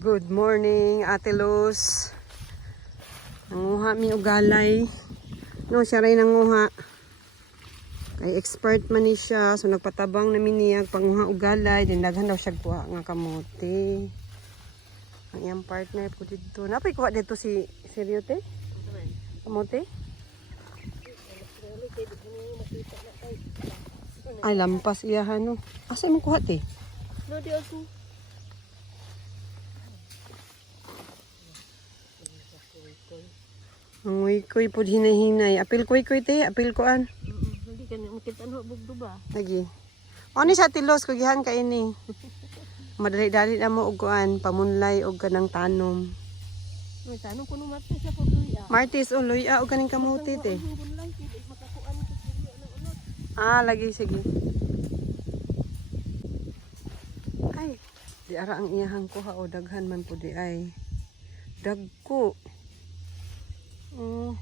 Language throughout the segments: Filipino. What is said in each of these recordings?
Good morning, Ate Luz. Nanguha mi og galay. No, siya rin nanguha. Kay expert man ni siya. So nagpatabang na miniyag panguha og galay. Din daghan daw siya kuha nga kamote. Ang iyang partner po dito. Napay kuha dito si Seryote? Kamote? Ay, lampas iyahan no. Asa mo kuha te? No, di ako. Ang koy po hinahinay. Apil koy koy te, apil ko an. Hindi ka na makita no, bugdo ba? Lagi. O ni sa tilos, kugihan ka ini. Madali-dali na mo og kuan, pamunlay og kanang tanom. May tanong ko nung mati sa pagduya. Martis o luya og kaning kamuti te. Ko ng unot. Ah, lagi sige. Ay, di ara ang iyahang kuha o daghan man po di ay. Dagko. Oh.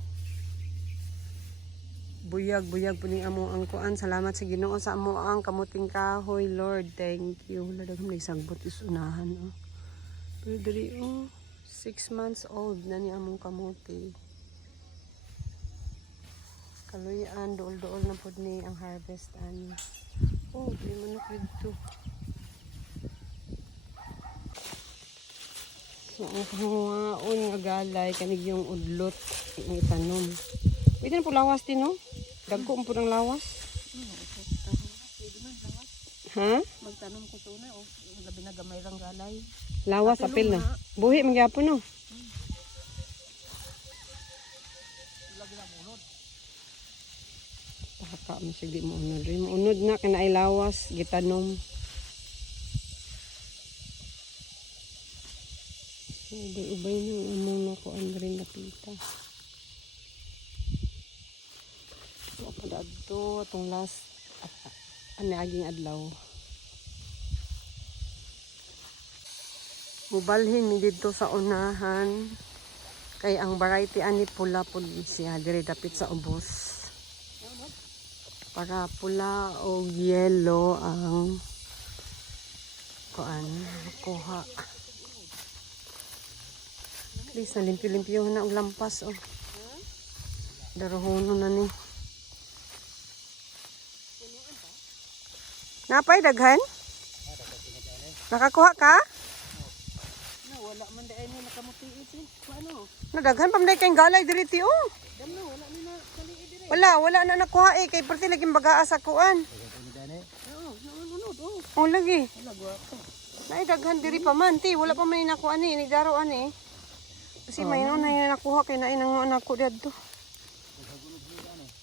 Buyag, buyag po ni amo ang kuan. Salamat sa Ginoo sa amo ang kamuting kahoy, Lord. Thank you. Wala daghang may sagbot is unahan oh. Pero dali oh, six months old na ni among kamuti. Kaluyan, dool-dool na po ni ang harvest ani. Oh, di manok dito. So, ang panguhaon nga galay, kanig yung udlot, yung itanom. Pwede na po lawas din, no? Dagko po ng lawas. Ha? Magtanong ko sa una, oh. Yung Labi na gamay lang galay. Lawas, apil na. Buhi, magyapon, no? Taka mo siya, di mo unod. Mo unod na, kana ay lawas, gitanom. Hindi, ubay na ang among nakuan rin na pita. Ito pa dato, itong last, ano aging adlaw. Mubalhin mi dito sa unahan. Kay ang variety ani pula pud siya diri dapit sa ubos. Para pula o yellow ang kuan kuha. Please, nalimpyo-limpyo na ang lampas oh. Darohono na ni. Napay daghan? Nakakuha ka? Na, wala man dahil na nakamuti iti. Ano? Nadaghan pa man kayong galay diri ti oh. Dam na, wala ni na kaliit dire. Wala, wala na nakuha eh. Kay perti laging bagaa sa kuan. Oo, naununod, oh. O lagi. Wala, gwapo. Nay, daghan diri pa man. Ti, wala pa man nakuha ni. Inigdaro ani. Kasi may no na yung nakuha kay nain ang anak ko dito.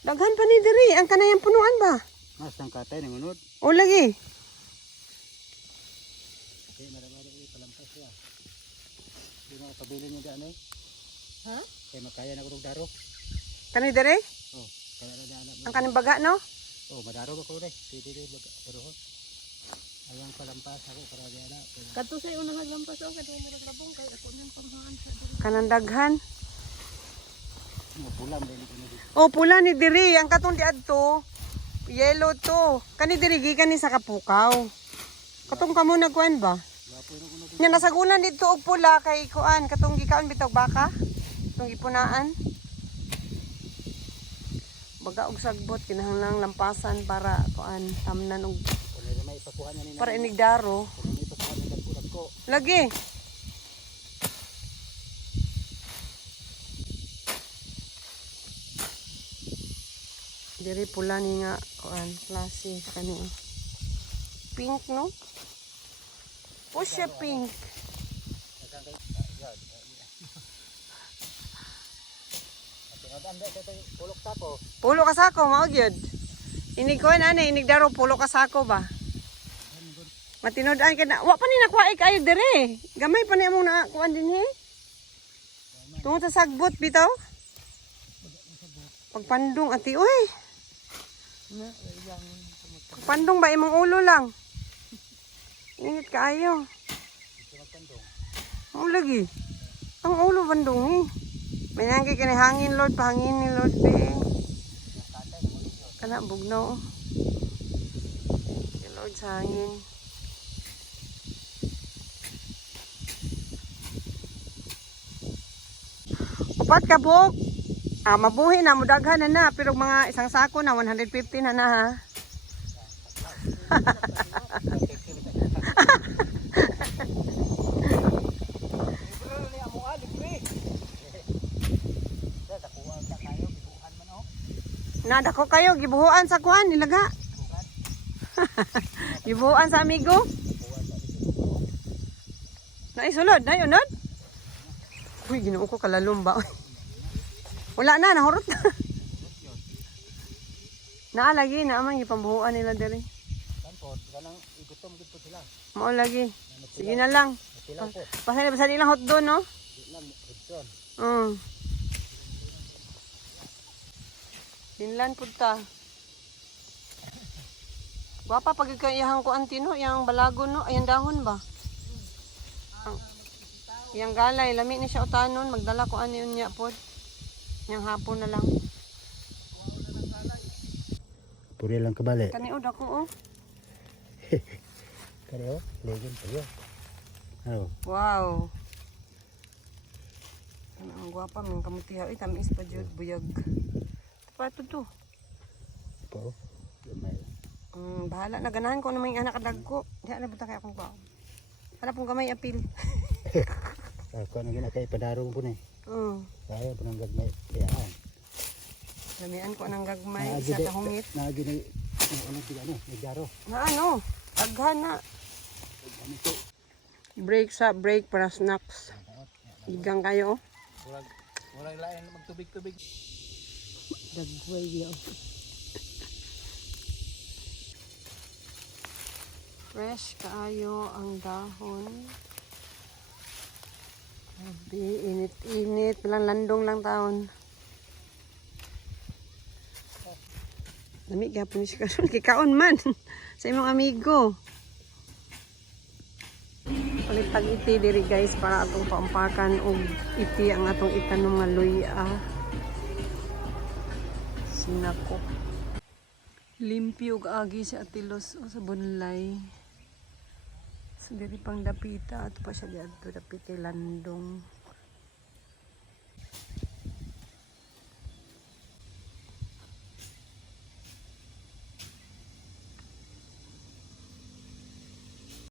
Daghan pa ni diri. Ang kanayang punuan ba? Mas ang katay ng unod. O lagi. Kaya marami rin palampas siya. Di mo pabili niyo daan eh. Ha? Kaya makaya na ko daro. Kanay diri? Oh, kaya na daan Ang kaning baga no? Oh, madaro ba ko rin? Pwede rin baga. Pero ho. Ayang palampas ako para di ana. Kato sa iyo nang lampas ako, kato mo naglabong, kay ako nang pamahaan sa dire. Kanang daghan. Mo pulam din ko dito. O pula ni diri. Ang katong di adto. Yellow to. Kani diri gikan ni sa kapukaw. Katong kamo nagkuan ba? Nga nasagulan dito og pula kay kuan katong gikaon bitaw baka. Katong gipunaan. Baga og sagbot kinahanglang lampasan para kuan tamnan og ipakuha niya ni para inigdaro. Ipakuha niya. Lagi. Diri pula ni nga kuan klase kani. Pink no? O siya pink. Pulo ka sako, mao gyud. Inig ko na inig daro pulo ka sako ba? Matinodan ka na. Wa pa ni nakuha kayo dire. Gamay pa ni among nakuan din he. Tungod sa sagbot bitaw. Pagpandong ati uy. Pagpandong ba imong ulo lang? Ingat kaayo. Mo lagi. Ang ulo bandong eh. May nangki kini hangin Lord, pahangin ni Lord be. Kana bugnaw. You Lord sa hangin. Upat ka buok. Ah, mabuhi na, mudaghan na na. Pero mga isang sako na, 150 na na ha. Nada ko kayo, gibuhuan sa kuhan, nilaga. gibuhuan sa amigo. Naisulod, na yun? Uy, ginoo ko kalalumba. Uy. Wala na, nahurot na. Naa lagi, naamang ipambuhuan nila dali. Kampot, kanang igutom gid po sila. Mao lagi. Sige na lang. Po. Pasal basa nilang hot doon, no? Hudson. Mm. Pinlan pud ta. Gwapa pag ikayahang ko antino, yang balago no, ayang dahon ba? Ang- Yang galay, lami ni siya utanon, magdala ko ano yun niya pod. Yang hapon na lang. Puri lang kabali. Kaniod ako oh. Kani oh, legend pa yun. Ano? Wow. Ano ang gwapa ng kamutiha. Uy, tamis pa jud buyag. Pato to. Po. Mm, bahala na ganahan ko naman yung anak kadag ko. Di na buta kaya akong bao. Wala pong gamay apil. Ako na gina kay padarong po ni. Mm. Kaya po nang gagmay. Kayaan. Lamian ko ng gagmay sa tahungit. Naagi ni ano di ano, ni Jaro. Na ano? Aghan na. Break sa break para snacks. Igang kayo. oh. Murag murag lain magtubig-tubig. Dagway yaw. Fresh kaayo ang dahon. Grabe, init-init. Walang landong lang taon. Lami gapon ni si. Kikaon man. Sa imong amigo. Palit tag iti diri guys para atong paampakan og iti ang atong itanom nga luya. Sinako. Limpyo agi sa atilos o sa bunlay. Sa diri pang dapita at pa siya dito dapiti landong.